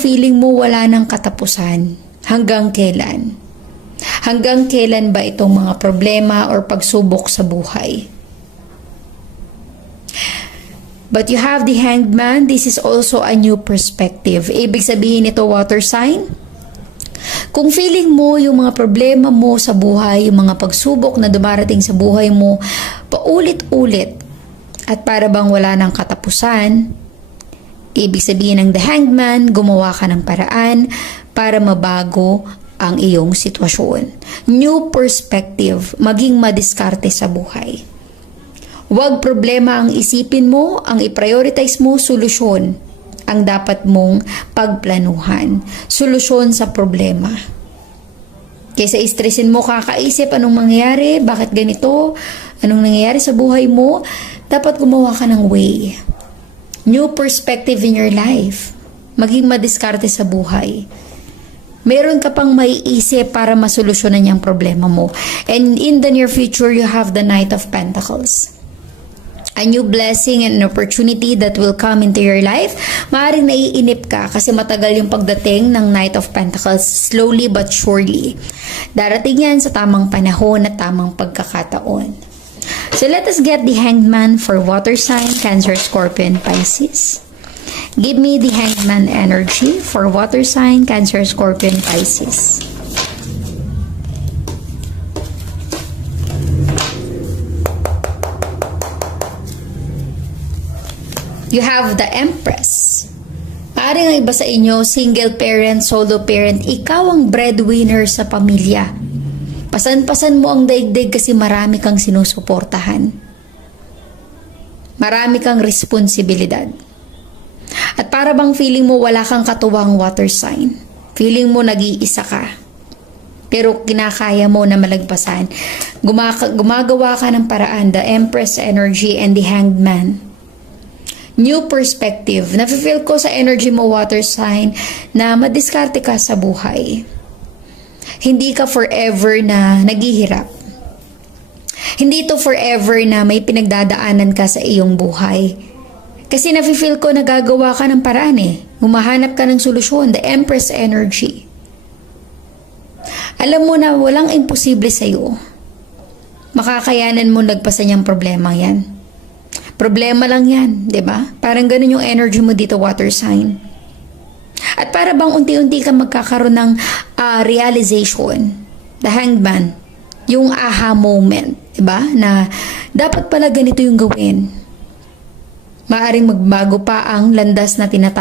feeling mo wala ng katapusan? Hanggang kailan? Hanggang kailan ba itong mga problema or pagsubok sa buhay? But you have the Hanged Man. This is also a new perspective. Ibig sabihin ito, water sign, kung feeling mo yung mga problema mo sa buhay, yung mga pagsubok na dumarating sa buhay mo, paulit-ulit at para bang wala ng katapusan, ibig sabihin ng The Hanged Man, gumawa ka ng paraan para mabago ang iyong sitwasyon. New perspective, maging madiskarte sa buhay. Huwag problema ang isipin mo, ang i-prioritize mo, solusyon ang dapat mong pagplanuhan. Solusyon sa problema. Kaysa istresin mo, kakaisip anong mangyayari, bakit ganito, anong nangyayari sa buhay mo, dapat gumawa ka ng way. New perspective in your life. Maging madiskarte sa buhay. Meron ka pang maiisip para masolusyonan yung problema mo. And in the near future, you have the Knight of Pentacles. A new blessing and an opportunity that will come into your life. Maaaring naiinip ka kasi matagal yung pagdating ng Knight of Pentacles, slowly but surely. Darating yan sa tamang panahon at tamang pagkakataon. So let us get the Hanged Man for water sign, Cancer, Scorpion, Pisces. Give me the Hanged Man energy for water sign, Cancer, Scorpion, Pisces. You have the Empress. Maaring ang iba sa inyo, single parent, solo parent, ikaw ang breadwinner sa pamilya. Pasan-pasan mo ang daigdig kasi marami kang sinusuportahan. Marami kang responsibilidad. At para bang feeling mo wala kang katuwang water sign. Feeling mo nag-iisa ka. Pero kinakaya mo na malagpasan. Gumagawa ka ng paraan, the Empress energy and the Hanged Man. New perspective. Nafe-feel ko sa energy mo, water sign, na madiskarte ka sa buhay. Hindi ka forever na naghihirap. Hindi to forever na may pinagdadaanan ka sa iyong buhay. Kasi nafe-feel ko nagagawa ka ng paraan eh. Humahanap ka ng solusyon, the Empress energy. Alam mo na walang imposible sa iyo. Makakayanan mo lagpasan yung problema yan. Problema lang yan, 'di ba? Parang ganun yung energy mo dito, water sign. At para bang unti-unti ka magkakaroon ng realization, the Hanged Man, yung aha moment, 'di ba? Na dapat pala ganito yung gawin. Maaring magbago pa ang landas na tinatawag